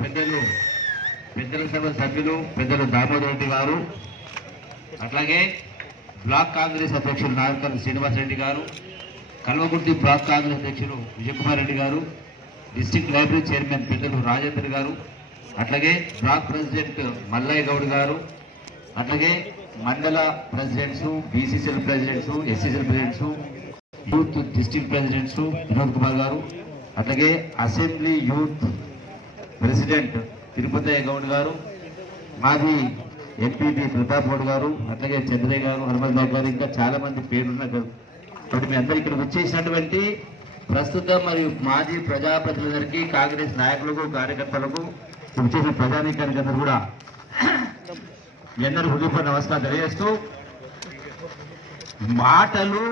పెద్దలు పెద్దల సభ సభ్యులు పెద్దలు దామోదర్ రెడ్డి గారు అట్లాగే బ్లాక్ కాంగ్రెస్ అధ్యక్షులు నాయకర్ శ్రీనివాసరెడ్డి గారు కల్వకుర్తి బ్లాక్ కాంగ్రెస్ అధ్యక్షులు విజయకుమార్ రెడ్డి గారు డిస్టిక్ లైబ్రరీ చైర్మన్ పెద్దలు రాజేంద్ర గారు అట్లాగే బ్లాక్ ప్రెసిడెంట్ మల్లయ్య గౌడ్ గారు అట్లాగే మండల presidents BCCL presidents SCCL presidents youth district presidents Vinod Kumar గారు అట్లాగే assembly youth president Tirupati Goud గారు మాది ఎంపీపీ ప్రతాప్ గౌడ్ గారు అట్లాగే చంద్రయ్య గారు హనుమంత్ బాబు గారు ఇంకా చాలా మంది పేరున్నారు కాబట్టి మీ అందరు ఇక్కడ వచ్చేసినటువంటి ప్రస్తుతం మరియు మాజీ ప్రజాప్రతినిధులకి కాంగ్రెస్ నాయకులకు కార్యకర్తలకు వచ్చేసిన ప్రజానీకానికి కూడా మీ అందరూ హృదయపూర్వ నమస్కారం తెలియజేస్తూ మాటలు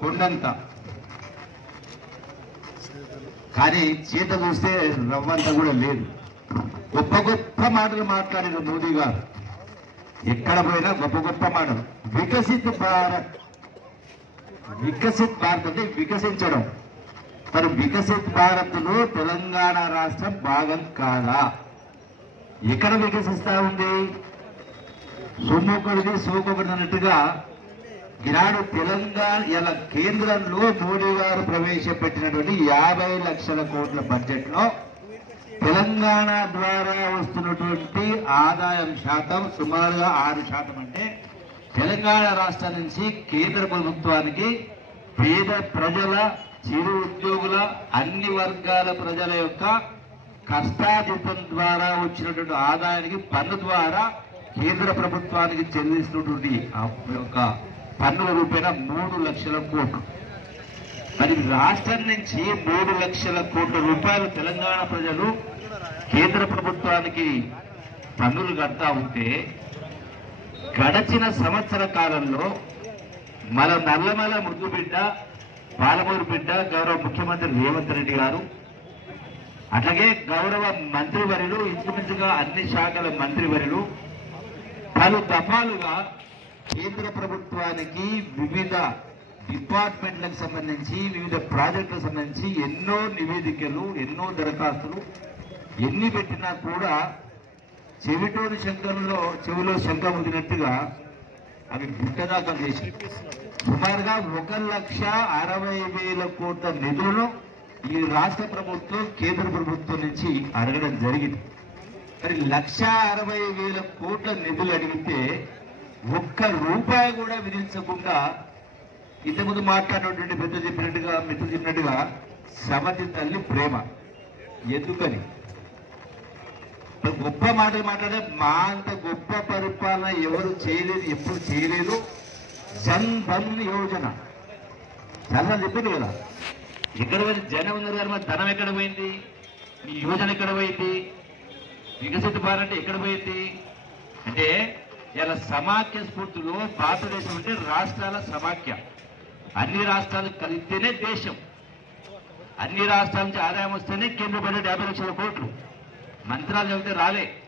కొండంత. కానీ చేత చూస్తే రవ్వంత కూడా లేదు. గొప్ప గొప్ప మాటలు మాట్లాడిన మోదీ గారు. ఎక్కడ పోయినా గొప్ప గొప్ప మాటలు. వికసిత్ భారత్ వికసిత్ భారత్ అంటే వికసించడం. మరి వికసిత్ భారత్లో తెలంగాణ రాష్ట్రం భాగం కాదా? ఎక్కడ వికసిస్తా ఉంది? సొమ్మొకటిది సోకొకటి అన్నట్టుగా ఈనాడు తెలంగాణ ఇలా కేంద్రంలో మోడీ గారు ప్రవేశపెట్టినటువంటి యాభై లక్షల కోట్ల బడ్జెట్లో తెలంగాణ ద్వారా వస్తున్నటువంటి ఆదాయం శాతం సుమారుగా ఆరు శాతం అంటే తెలంగాణ రాష్ట్రం నుంచి కేంద్ర ప్రభుత్వానికి పేద ప్రజల చిరు ఉద్యోగుల అన్ని వర్గాల ప్రజల యొక్క కష్టాజితం ద్వారా వచ్చినటువంటి ఆదాయానికి పన్ను ద్వారా కేంద్ర ప్రభుత్వానికి చెల్లిస్తున్నటువంటి యొక్క పన్నుల రూపేణ మూడు లక్షల కోట్లు. మరి రాష్ట్రం నుంచి మూడు లక్షల కోట్ల రూపాయలు తెలంగాణ ప్రజలు కేంద్ర ప్రభుత్వానికి పన్నులు కడతా ఉంటే గడచిన సంవత్సర కాలంలో మన నల్లమల ముద్దు బిడ్డ పాలమూరు బిడ్డ గౌరవ ముఖ్యమంత్రి రేవంత్ రెడ్డి గారు అట్లాగే గౌరవ మంత్రివర్యులు ఇంచుమించుగా అన్ని శాఖల మంత్రివర్యులు పలు దఫాలుగా కేంద్ర ప్రభుత్వానికి వివిధ డిపార్ట్మెంట్లకు సంబంధించి వివిధ ప్రాజెక్టులకు సంబంధించి ఎన్నో నివేదికలు ఎన్నో దరఖాస్తులు ఎన్ని పెట్టినా కూడా చెవిటోని శంఖంలో చెవిలో శంఖ వదిలినట్టుగా అవి గుట్టదాకా చేసి సుమారుగా ఒక లక్ష అరవై వేల కోట్ల నిధులను ఈ రాష్ట్ర ప్రభుత్వం కేంద్ర ప్రభుత్వం నుంచి అడగడం జరిగింది. మరి లక్ష అరవై వేల కోట్ల నిధులు అడిగితే ఒక్క రూపాయి కూడా విధించకుండా ఇంతకుముందు మాట్లాడినటువంటి పెద్ద చెప్పినట్టుగా మిత్రులు చెప్పినట్టుగా సమతి తల్లి ప్రేమ. ఎందుకని? గొప్ప మాటలు మాట్లాడే మా అంత గొప్ప పరిపాలన ఎవరు చేయలేదు ఎప్పుడు చేయలేదు. జన్ధన్ యోజన చాలా చెప్పింది కదా. ఎక్కడ పోయింది? జనం ఉన్నారు కానీ మరి ధనం ఎక్కడ పోయింది? ఈ యోజన ఎక్కడ పోయింది? వికసిత భారత్ ఎక్కడ పోయింది? అంటే ఇలా సమాఖ్య స్ఫూర్తిలో భారతదేశం అంటే రాష్ట్రాల సమాఖ్య. అన్ని రాష్ట్రాలు కలిస్తేనే దేశం. అన్ని రాష్ట్రాల నుంచి ఆదాయం వస్తేనే కేంద్ర బడ్జెట్ యాభై లక్షల కోట్లు. మంత్రాలు చెబితే రాలే.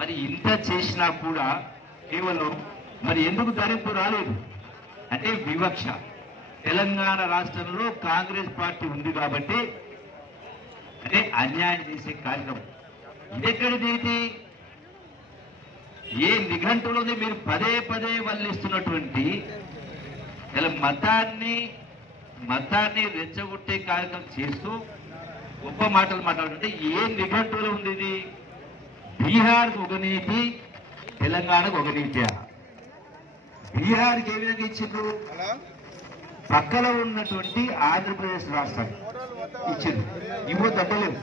మరి ఇంత చేసినా కూడా కేవలం మరి ఎందుకు ధరింపు రాలేదు? అంటే వివక్ష. తెలంగాణ రాష్ట్రంలో కాంగ్రెస్ పార్టీ ఉంది కాబట్టి అంటే అన్యాయం చేసే కార్యక్రమం. ఇదెక్కడిది ఇది ఏ నిఘంటులోని మీరు పదే పదే వల్లిస్తున్నటువంటి ఇలా మతాన్ని మతాన్ని రెచ్చగొట్టే కార్యక్రమం చేస్తూ గొప్ప మాటలు మాట్లాడుతుంటే ఏ నిఘంటులో ఉంది ఇది? బీహార్కి ఒక నీతి తెలంగాణకు ఒక నీతి. బీహార్కి ఏ విధంగా ఇచ్చిండ్రు? పక్కలో ఉన్నటువంటి ఆంధ్రప్రదేశ్ రాష్ట్రం ఇచ్చిండ్రు. ఇవ్వ తప్పలేదు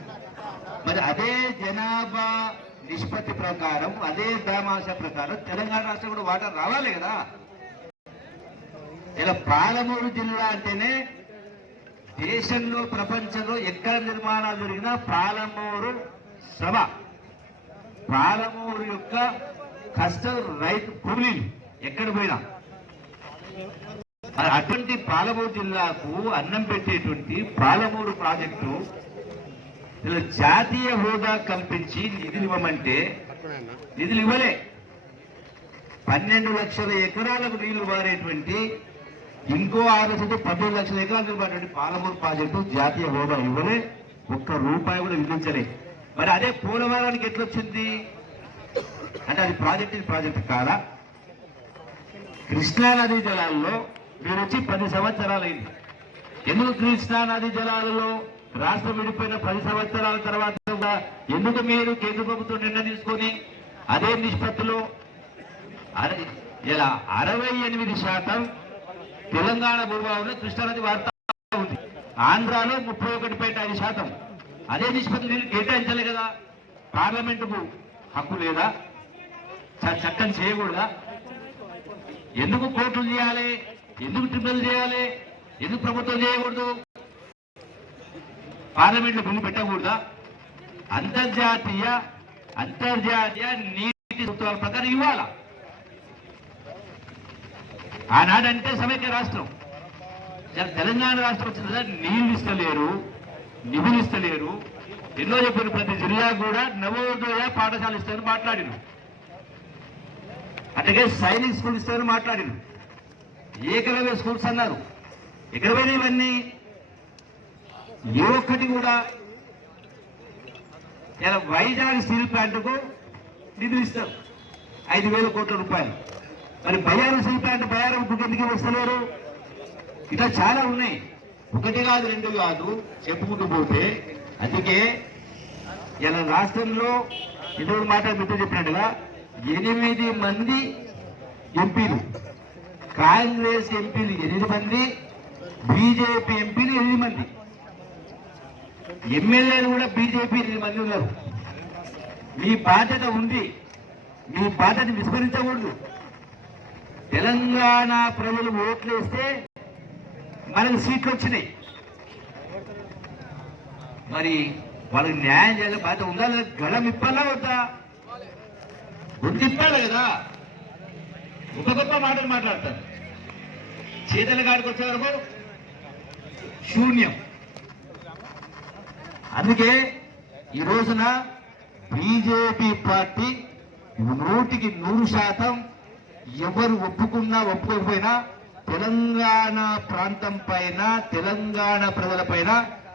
మరి అదే జనాభా నిష్పత్తి ప్రకారం అదే దామాష ప్రకారం తెలంగాణ రాష్ట్రం కూడా వాటర్ రావాలి కదా. ఇలా పాలమూరు జిల్లా అంటేనే దేశంలో ప్రపంచంలో ఎక్కడ నిర్మాణాలు జరిగినా పాలమూరు సభ. పాలమూరు యొక్క కష్ట రైతు కూలీలు ఎక్కడ పోయినా. అటువంటి పాలమూరు జిల్లాకు అన్నం పెట్టేటువంటి పాలమూరు ప్రాజెక్టు ఇలా జాతీయ హోదా కల్పించి నిధులు ఇవ్వమంటే నిధులు ఇవ్వలే. పన్నెండు లక్షల ఎకరాలకు నీళ్ళు వారేటువంటి ఇంకో ఆరు పదిహేను పన్నెండు లక్షల ఎకరాలు వారేటువంటి పాలమూరు ప్రాజెక్టు జాతీయ హోదా ఇవ్వలే. ఒక్క రూపాయి కూడా విధించలే. మరి అదే పోలవరానికి ఎట్లొచ్చింది? అంటే అది ప్రాజెక్ట్ ప్రాజెక్ట్ కాదా? కృష్ణానదీ జలాల్లో మీరు వచ్చి పది సంవత్సరాలైంది. ఎందుకు కృష్ణానదీ జలాలలో? రాష్ట్రం విడిపోయిన పది సంవత్సరాల తర్వాత కూడా ఎందుకు మీరు కేంద్ర ప్రభుత్వం నిర్ణయం తీసుకొని అదే నిష్పత్తిలో ఇలా అరవై ఎనిమిది శాతం తెలంగాణ భూభాగంలో కృష్ణానది వార్త ఉంది. ఆంధ్రాలో ముప్పై ఒకటి పాయింట్ ఐదు శాతం. అదే నిష్పత్తి నేను కేటాయించాలి కదా. పార్లమెంటుకు హక్కు లేదా? చట్టం చేయకూడదా? ఎందుకు కోర్టులు చేయాలి? ఎందుకు ట్రిబ్యునల్ చేయాలి? ఎందుకు ప్రభుత్వం చేయకూడదు? పార్లమెంట్లో భూమి పెట్టకూడదా? అంతర్జాతీయ అంతర్జాతీయ నీటి సూత్రాల ప్రకారం ఇవ్వాల? ఆనాడంటే సమైక్య రాష్ట్రం. ఇలా తెలంగాణ రాష్ట్రం వచ్చిన తర్వాత నీళ్ళు ఇస్తలేరు నిధులు ఇస్తలేరు ఎన్నో చెప్పారు ప్రతి జిల్లా కూడా నవోదయ పాఠశాల ఇస్తారని మాట్లాడిను అట్లాగే సైనిక్ స్కూల్ ఇస్తారని మాట్లాడిను ఏకలవ్య స్కూల్స్ అన్నారు. ఎక్కడ పోయినా ఇవన్నీ? ఏ ఒక్కటి కూడా ఇలా వైజాగ్ స్టీల్ ప్లాంట్కు నిధులు ఇస్తారు. ఐదు వేల కోట్ల రూపాయలు. మరి బయారు స్టీల్ ప్లాంట్ బయారు ఎందుకు వస్తలేరు ఇట్లా చాలా ఉన్నాయి. ఒకటి కాదు రెండు కాదు చెప్పుకుంటూ పోతే అందుకే ఇలా రాష్ట్రంలో ఇదో మాట మిత్రులు చెప్పినట్టుగా ఎనిమిది మంది ఎంపీలు కాంగ్రెస్ ఎంపీలు ఎనిమిది మంది బీజేపీ ఎంపీలు ఎనిమిది మంది. ఎమ్మెల్యేలు కూడా బీజేపీ మంది ఉన్నారు. మీ బాధ్యత ఉంది. మీ బాధ్యత విస్మరించకూడదు. తెలంగాణ ప్రజలు ఓట్లు వేస్తే మనకు సీట్లు వచ్చినాయి. మరి వాళ్ళకి న్యాయం చేయాలి బాధ్యత ఉందా లేదా? గళం ఇప్పాలా వద్దా? గొంతు కదా? గొప్ప గొప్ప మాటలు మాట్లాడతారు. చేతల కాడికి వచ్చే వరకు శూన్యం. అందుకే ఈ రోజున బీజేపీ పార్టీ నూటికి నూరు శాతం ఎవరు ఒప్పుకున్నా ఒప్పుకోకపోయినా తెలంగాణ ప్రాంతం పైన తెలంగాణ ప్రజల పైన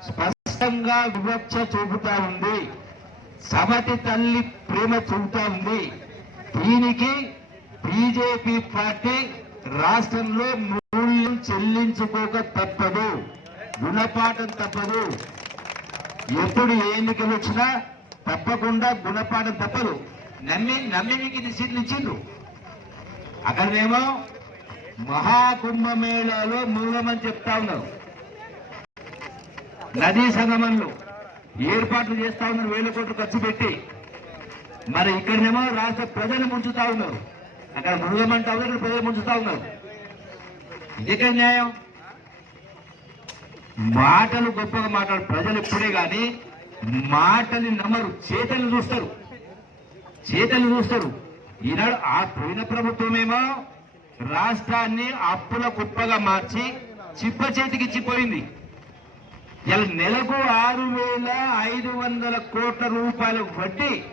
స్పష్టంగా వివక్ష చూపుతా ఉంది. సమతి తల్లి ప్రేమ చూపుతా ఉంది. దీనికి బీజేపీ పార్టీ రాష్ట్రంలో మూల్యం చెల్లించుకోక తప్పదు. గుణపాఠం తప్పదు. ఎప్పుడు ఏ ఎన్నికలు వచ్చినా తప్పకుండా గుణపాఠం తప్పదు. నమ్మి నమ్మి ఇది సీట్లు ఇచ్చిండ్రు. అక్కడనేమో మహాకుంభమేళాలో మూలమని చెప్తా ఉన్నారు. నదీ సంగమంలో ఏర్పాట్లు చేస్తా ఉన్నారు వేల కోట్లు ఖర్చు పెట్టి. మరి ఇక్కడనేమో రాష్ట్ర ప్రజలు ముంచుతా ఉన్నారు. అక్కడ మునుగమంటా ఉన్నారు ఇక్కడ ప్రజలు ముంచుతా ఉన్నారు. ఇది న్యాయం? మాటలు గొప్పగా మాట్లాడు ప్రజలు ఎప్పుడే కానీ మాటలు నమ్మరు చేతలు చూస్తారు. చేతలు చూస్తారు. ఈనాడు ఆ పోయిన ప్రభుత్వమేమో రాష్ట్రాన్ని అప్పుల కుప్పగా మార్చి చిప్ప చేతికి ఇచ్చిపోయింది. ఇలా నెలకు ఆరు వేల ఐదు వందల కోట్ల రూపాయల వడ్డీ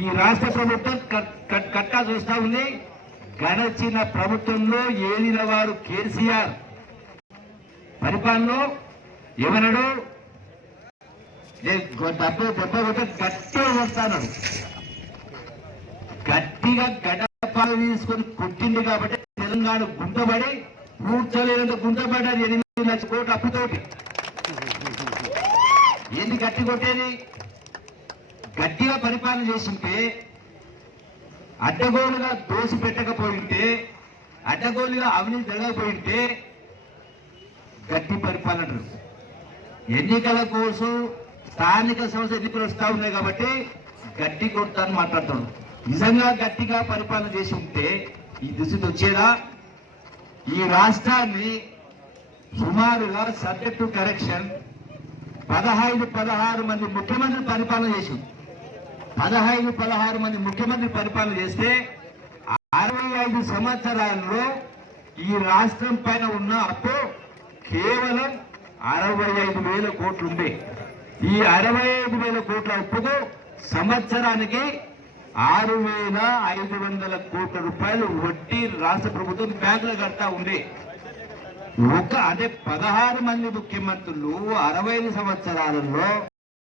ఈ రాష్ట్ర ప్రభుత్వం కట్- చూస్తా ఉంది. గడచిన ప్రభుత్వంలో ఏలిన వారు కేసీఆర్. పరిపాలనలో ఎవరడు నేను గొ- డబ్బు దెబ్బ కొట్ట గట్టిగా కొడతాను గట్టిగా గడపాలు తీసుకొని కొట్టింది కాబట్టి తెలంగాణ గుంటబడి కూర్చోలేనంత గుంటబడ్డారు ఎనిమిది లక్షల కోట్ల అప్పుతోటి. ఏంది గట్టి కొట్టేది? గట్టిగా పరిపాలన చేస్తుంటే అడ్డగోలుగా దోసి పెట్టకపోయింటే అడ్డగోలుగా అవినీతి జరగకపోయింటే గట్టి పరిపాలన ఎన్నికల కోసం స్థానిక సంస్థ ఎన్నికలు వస్తా ఉన్నాయి కాబట్టి గట్టి కొడతాను మాట్లాడతాడు నిజంగా గట్టిగా పరిపాలన చేసి ఉంటే ఈ దుస్థితి వచ్చేదా? ఈ రాష్ట్రాన్ని సుమారుగా సబ్జెక్టు కరెక్షన్ పదహైదు పదహారు మంది ముఖ్యమంత్రి పరిపాలన చేసి పదహైదు పదహారు మంది ముఖ్యమంత్రి పరిపాలన చేస్తే అరవై ఐదు సంవత్సరాల్లో ఈ రాష్ట్రం పైన ఉన్న అప్పు కేవలం అరవై ఐదు వేల కోట్లుండే. ఈ అరవై ఐదు వేల కోట్ల అప్పుకు సంవత్సరానికి ఆరు వేల ఐదు వందల కోట్ల రూపాయలు వడ్డీ రాష్ట్ర ప్రభుత్వం బ్యాంకులు కడతా ఉంది. ఒక అదే పదహారు మంది ముఖ్యమంత్రులు అరవై ఐదు సంవత్సరాలలో